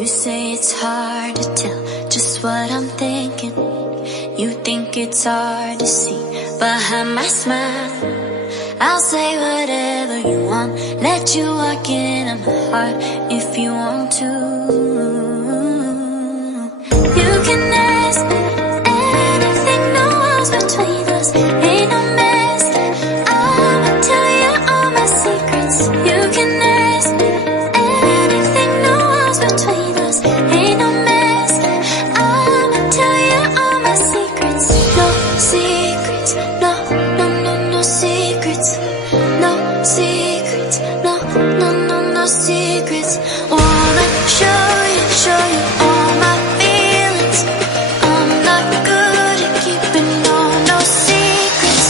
You say it's hard to tell just what I'm thinking. You think it's hard to see behind my smile. I'll say whatever you want, let you walk into my heart if you want to. You can ask me anything, no walls between us, ain't no mess. I'ma tell you all my secrets. You can ask me anything, no walls between us, ain't no mess. I'ma tell you all my secrets. No secrets, no, no, no, no secrets. No secrets, no, no, no, no secrets. Wanna show you all my feelings. I'm not good at keeping no secrets.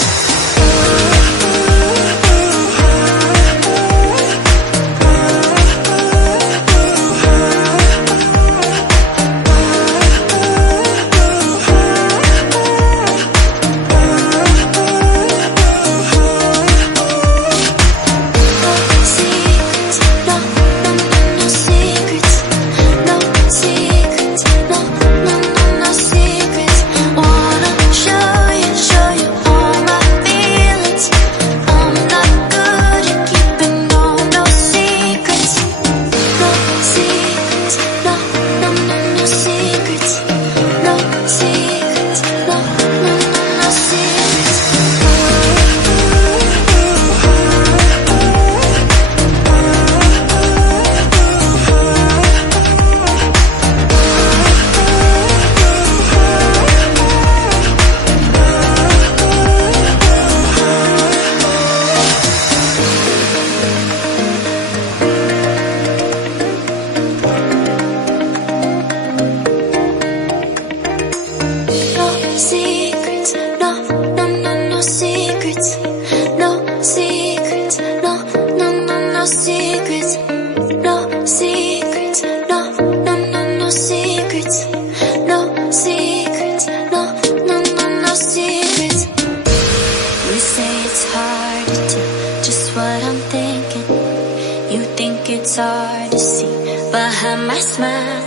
It's hard to see behind my smile.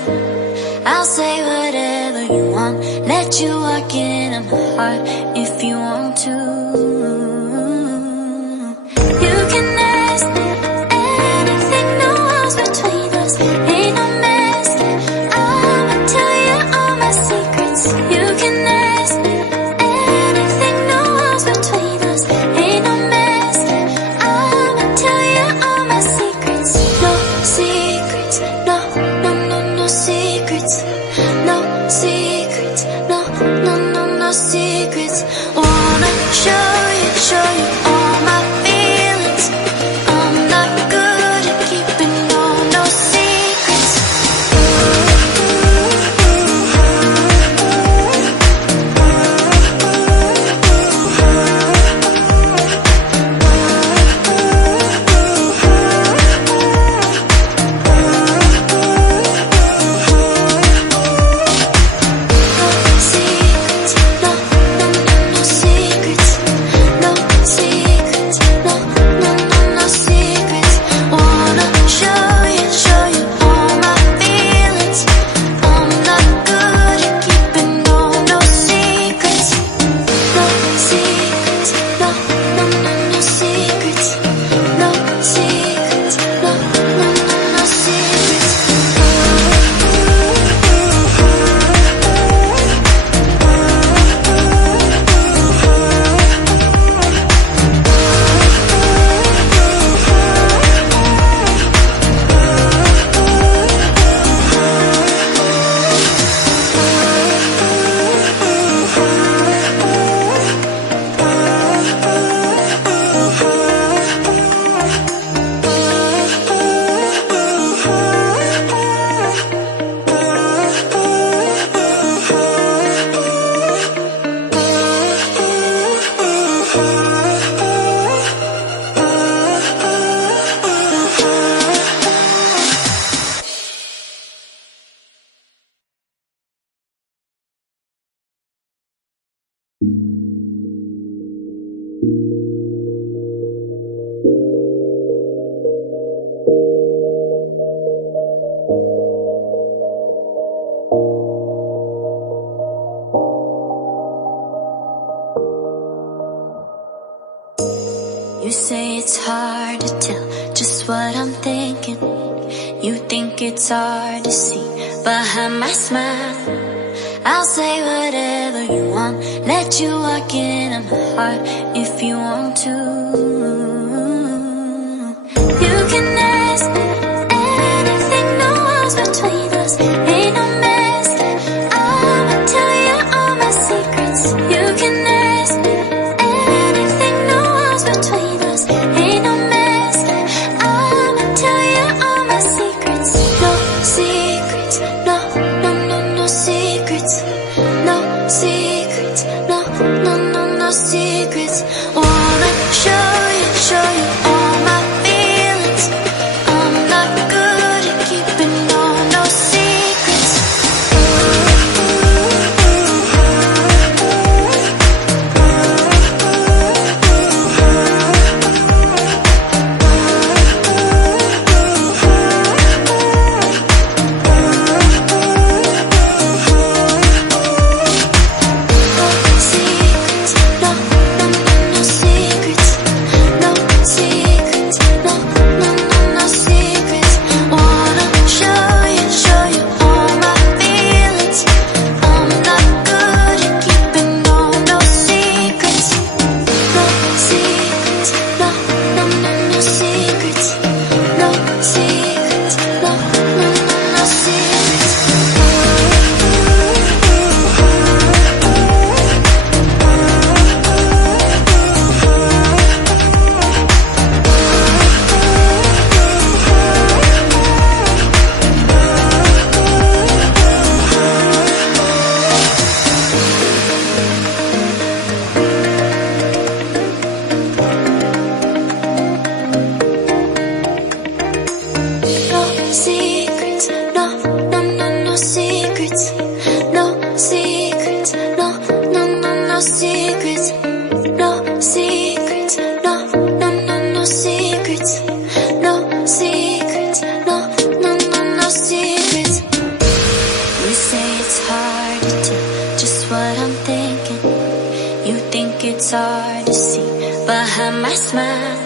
I'll say whatever you want, let you walk into my heart if you want to. You can ask me anything, no walls between us, ain't no mess. I'ma tell you all my secrets. You can ask me anything, no walls between us, ain't no mess. I'ma tell you all my secrets. No secrets, no, no, no, no secrets. No secrets, no, no, no, no secrets. Wanna show you all my feelings. I'm not just what I'm thinking. You think it's hard to see behind my smile. I'll say whatever you want, let you walk into my heart if you want to. You can ask me anything, no walls between us, ain't no mess. I'ma tell you all my secrets. You can ask me anything, no walls between us, ain't no mess. I'ma tell you all my secrets. No secrets, no, no, no, no secrets. No secrets, no, no, no, no secrets. Wanna show you all my feelings. I'm not good at keeping no secrets. It's hard to see behind my smile.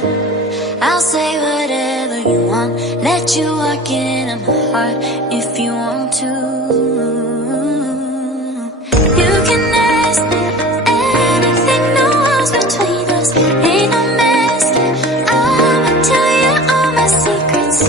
I'll say whatever you want, let you walk into my heart if you want to. You can ask me anything, no walls between us, ain't no mess. I'ma tell you all my secrets.